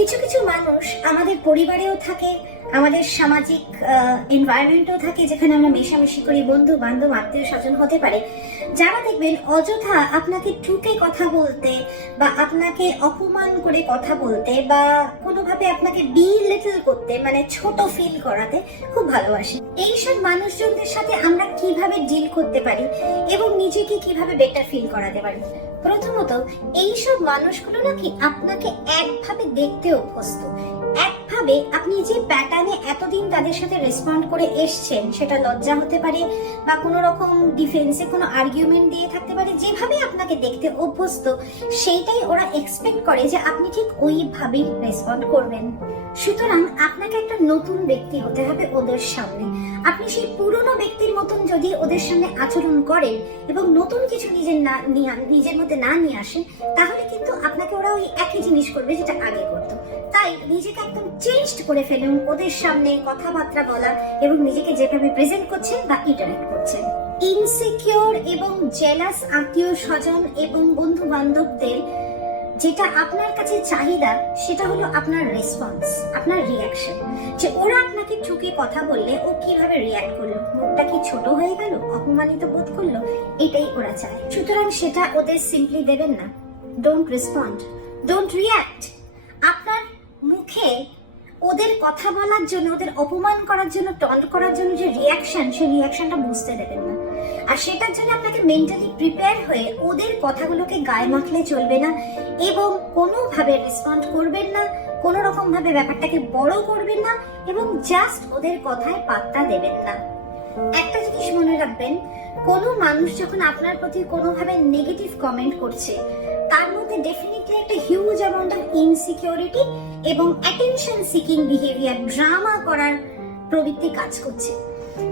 কিছু কিছু মানুষ আমাদের পরিবারেও থাকে আমাদের সামাজিক এনভায়রনমেন্টও থাকে যেখানে আমরা মেশামেশি করি, বন্ধু, বান্ধব, আত্মীয় স্বজন হতে পারে। যারা দেখবেন অযথা আপনাকে ঠুকে কথা বলতে বা আপনাকে অপমান করে কথা বলতে বা কোনোভাবে আপনাকে বি লিটল করতে মানে ছোট ফিল করাতে খুব ভালোবাসে। এইসব মানুষজনদের সাথে আমরা কীভাবে ডিল করতে পারি এবং নিজেকে কীভাবে বেটার ফিল করাতে পারি? প্রথমত, এইসব মানুষগুলো নাকি আপনাকে একভাবে দেখতে অভ্যস্ত। একভাবে আপনি যে প্যাটার্নে এতদিন তাদের সাথে রেসপন্ড করে এসছেন, সেটা লজ্জা হতে পারে বা কোনো রকম ডিফেন্সে কোনো আর্গুমেন্ট দিয়ে থাকতে পারে, যেভাবে আপনাকে দেখতে অভ্যস্ত, সেইটাই ওরা এক্সপেক্ট করে যে আপনি ঠিক ওইভাবেই রেসপন্ড করবেন। সুতরাং আপনাকে একটা নতুন ব্যক্তি হতে হবে ওদের সামনে। আপনি সেই পুরনো ব্যক্তির মতন যদি ওদের সামনে আচরণ করেন এবং নতুন কিছু নিজের না নিজের মধ্যে না নিয়ে আসেন, তাহলে কিন্তু আপনাকে ওরা ওই একই জিনিস করবে যেটা আগে করতো। তাই নিজেকে একদম চেঞ্জড করে ফেলুন ওদের সামনে কথাবার্তা বলা এবং নিজেকে যেভাবে প্রেজেন্ট করছেন বা ইন্টারেক্ট করছেন। ইনসিকিওর এবং জেলাস আত্মীয় স্বজন এবং বন্ধু বান্ধবদের যেটা আপনার কাছে চাহিদা, সেটা হলো আপনার রেসপন্স আপনার রিয়াকশন যে ওরা আপনাকে ঠুকে কথা বললে ও কীভাবে রিয়াক্ট করল? মুখটা কি ছোট হয়ে গেল? অপমানিত বোধ করল? এটাই ওরা চায়। সুতরাং সেটা ওদের সিম্পলি দেবেন না। ডোন্ট রেসপন্ড ডোন্ট রিয়াক্ট আপনার মুখে ওদের কথা বলার জন্য, ওদের অপমান করার জন্য টন্ট করার জন্য যে রিয়াকশন সেই রিয়াকশনটা বুঝতে দেবেন না। আর সেটার জন্য আপনাকে মেন্টালি প্রিপেয়ার হয়ে ওদের কথাগুলোকে গায়ে মাখলে চলবে না এবং কোনোভাবে রেসপন্ড করবেন না কোনো রকম ভাবে ব্যাপারটাকে বড় করবেন না এবং জাস্ট ওদের কথায় পাত্তা দেবেন না। একটা জিনিস মনে রাখবেন কোনো মানুষ যখন আপনার প্রতি কোনোভাবে নেগেটিভ কমেন্ট করছে, তার মধ্যে ডেফিনেটলি একটা হিউজ অ্যামাউন্ট অফ ইনসিকিউরিটি এবং অ্যাটেনশন সিকিং বিহেভিয়ার ড্রামা করার প্রবৃত্তি কাজ করছে।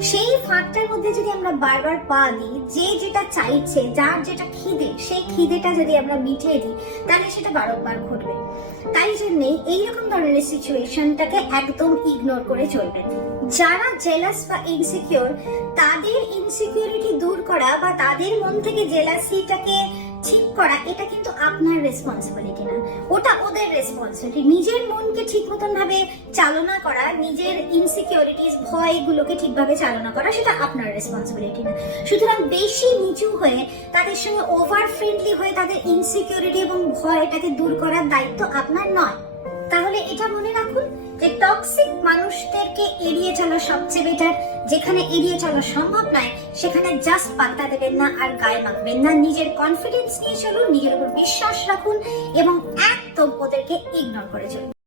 সেই ফাঁকটার মধ্যে যদি আমরা বারবার পা দিই, যে যেটা চাইছে, যার যেটা খিদে, সেই খিদেটা যদি আমরা মিটিয়ে দিই, তাহলে সেটা বারংবার ঘটবে। তাই জন্যে এইরকম ধরনের সিচুয়েশনটাকে একদম ইগনোর করে চলবে যারা জেলাস বা ইনসিকিউর তাদের ইনসিকিউরিটি দূর করা বা তাদের মন থেকে জেলাসিটাকে ঠিক করা, এটা কিন্তু আপনার রেসপন্সিবিলিটি না। ওটা ওদের রেসপন্সিবিলিটি নিজের মনকে ঠিক মতন ভাবে চালনা করা, নিজের ইনসিকিউরিটিস ভয়গুলোকে ঠিকভাবে চালনা করা, সেটা আপনার রেসপন্সিবিলিটি না। সুতরাং বেশি নিচু হয়ে তাদের সঙ্গে ওভার ফ্রেন্ডলি হয়ে তাদের ইনসিকিউরিটি এবং ভয়টাকে দূর করার দায়িত্ব আপনার নয়। তাহলে এটা মনে রাখুন যে টক্সিক মানুষদেরকে এড়িয়ে চলা সবচেয়ে বেটার যেখানে এড়িয়ে চলা সম্ভব নয়, সেখানে জাস্ট পাত্তা দেবেন না আর গায়ে মাখবেন না। নিজের কনফিডেন্স নিয়ে চলুন, নিজের উপর বিশ্বাস রাখুন এবং একদম ওদেরকে ইগনোর করে চলুন।